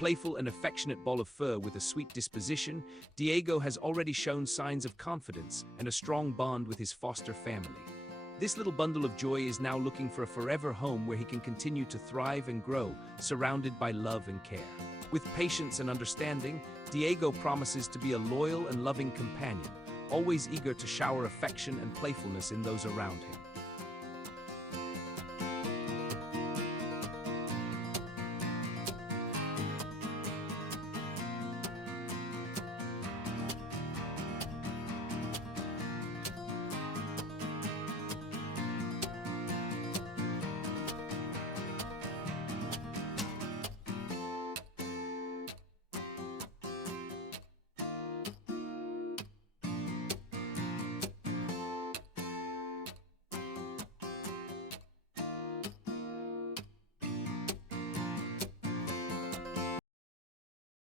playful and affectionate ball of fur with a sweet disposition, Diego has already shown signs of confidence and a strong bond with his foster family. This little bundle of joy is now looking for a forever home where he can continue to thrive and grow, surrounded by love and care. With patience and understanding, Diego promises to be a loyal and loving companion, always eager to shower affection and playfulness in those around him.